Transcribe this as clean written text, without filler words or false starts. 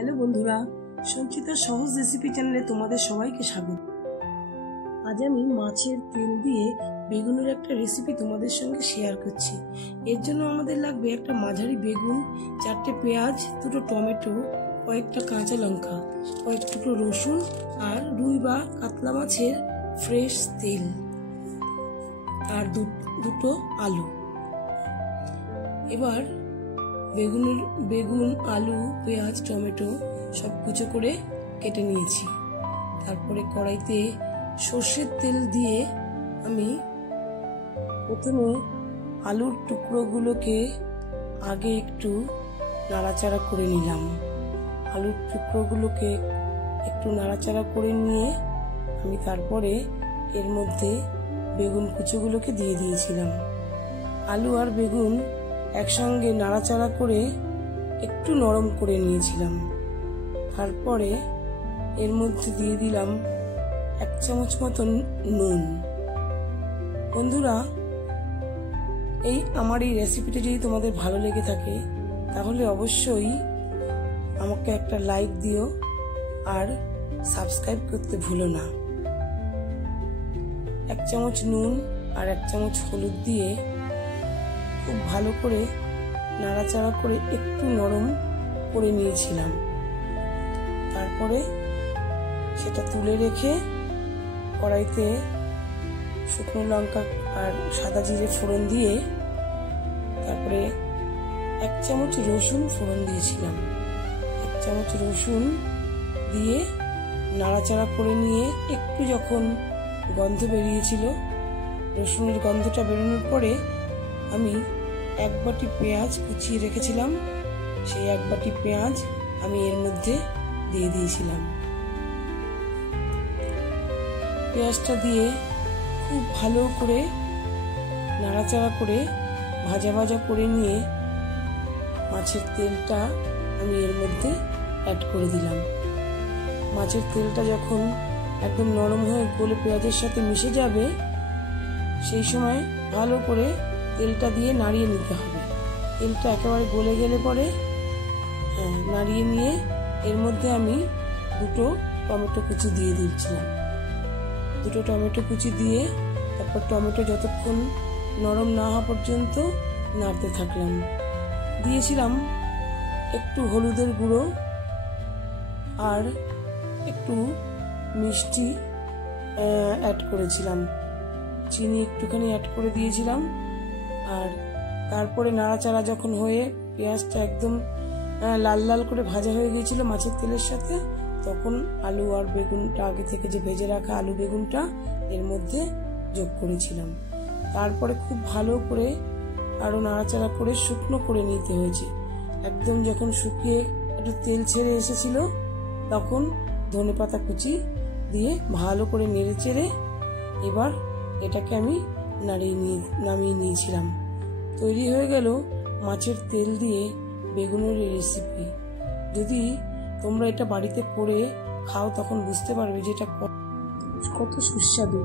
Hello বন্ধুরা, সঞ্চিতা সহজ recipe চ্যানেলে তোমাদের সবাইকে স্বাগত। আজ আমি মাছের তেল দিয়ে বেগুনের একটা রেসিপি তোমাদের সঙ্গে শেয়ার করছি। এর জন্য আমাদের লাগবে একটা মাঝারি বেগুন, 4টে পেঁয়াজ, 2টো টমেটো, কয়েকটা কাঁচা লঙ্কা, কয়েক টুকরো রসুন আর রুই বা কাতলা মাছের ফ্রেশ তেল আর দুটো আলু। এবার বেগুন, আলু, পেঁয়াজ, টমেটো সব কুচো করে কেটে নিয়েছি। তারপরে কড়াইতে সর্ষের তেল দিয়ে আমি প্রথমে আলুর টুকরোগুলোকে আগে একটু নাড়াচাড়া করে নিলাম। আলুর টুকরোগুলোকে একটু নাড়াচাড়া করে নিয়ে আমি তারপরে এর মধ্যে বেগুন কুচোগুলোকে দিয়ে দিয়েছিলাম। আলু আর বেগুন একসঙ্গে নাড়াচাড়া করে একটু নরম করে নিয়েছিলাম। তারপরে এর মধ্যে দিয়ে দিলাম 1 চামচ মতন নুন। বন্ধুরা, আমার এই রেসিপিটা যদি তোমাদের ভালো লেগে থাকে তাহলে অবশ্যই আমাকে একটা লাইক দিও আর সাবস্ক্রাইব করতে ভুলো না। 1 চামচ নুন আর 1 চামচ হলুদ দিয়ে খুব ভালো করে নাড়াচাড়া করে একটু নরম করে নিয়েছিলাম। তারপরে সেটা তুলে রেখে কড়াইতে শুকনো লঙ্কা আর সাদা জিরে ফোড়ন দিয়ে তারপরে 1 চামচ রসুন ফোড়ন দিয়েছিলাম। 1 চামচ রসুন দিয়ে নাড়াচাড়া করে নিয়ে একটু যখন গন্ধ বেরিয়েছিল, রসুনের গন্ধটা বেরোনোর পরে আমি 1 বাটি পেঁয়াজ কুচিয়ে রেখেছিলাম, সেই 1 বাটি পেঁয়াজ আমি এর মধ্যে দিয়ে দিয়েছিলাম। পেঁয়াজটা দিয়ে খুব ভালো করে নাড়াচাড়া করে ভাজা ভাজা করে নিয়ে মাছের তেলটা আমি এর মধ্যে অ্যাড করে দিলাম। মাছের তেলটা যখন একদম নরম হয়ে গলে পেঁয়াজের সাথে মিশে যাবে, সেই সময় ভালো করে তেলটা দিয়ে নাড়িয়ে নিতে হবে। তেলটা একেবারে গলে গেলে পরে নাড়িয়ে নিয়ে এর মধ্যে আমি 2টো টমেটো কুচি দিয়ে দিয়েছিলাম। 2টো টমেটো কুচি দিয়ে তারপর টমেটো যতক্ষণ নরম না হওয়া পর্যন্ত নাড়তে থাকলাম। দিয়েছিলাম একটু হলুদের গুঁড়ো আর একটু মিষ্টি অ্যাড করেছিলাম, চিনি একটুখানি অ্যাড করে দিয়েছিলাম। আর তারপরে নাড়াচাড়া যখন হয়ে পেঁয়াজটা একদম লাল লাল করে ভাজা হয়ে গিয়েছিল মাছের তেলের সাথে, তখন আলু আর বেগুনটা আগে থেকে যে ভেজে রাখা আলু বেগুনটা এর মধ্যে যোগ করেছিলাম। তারপরে খুব ভালো করে আরো নাড়াচাড়া করে শুকনো করে নিতে হয়েছে। একদম যখন শুকিয়ে একটু তেল ছেড়ে এসেছিল তখন ধনেপাতা কুচি দিয়ে ভালো করে নেড়ে চেড়ে এবার এটাকে আমি নামিয়ে নিয়েছিলাম। তৈরি হয়ে গেল মাছের তেল দিয়ে বেগুনের রেসিপি। যদি তোমরা এটা বাড়িতে করে খাও তখন বুঝতে পারবে যে এটা কত সুস্বাদু।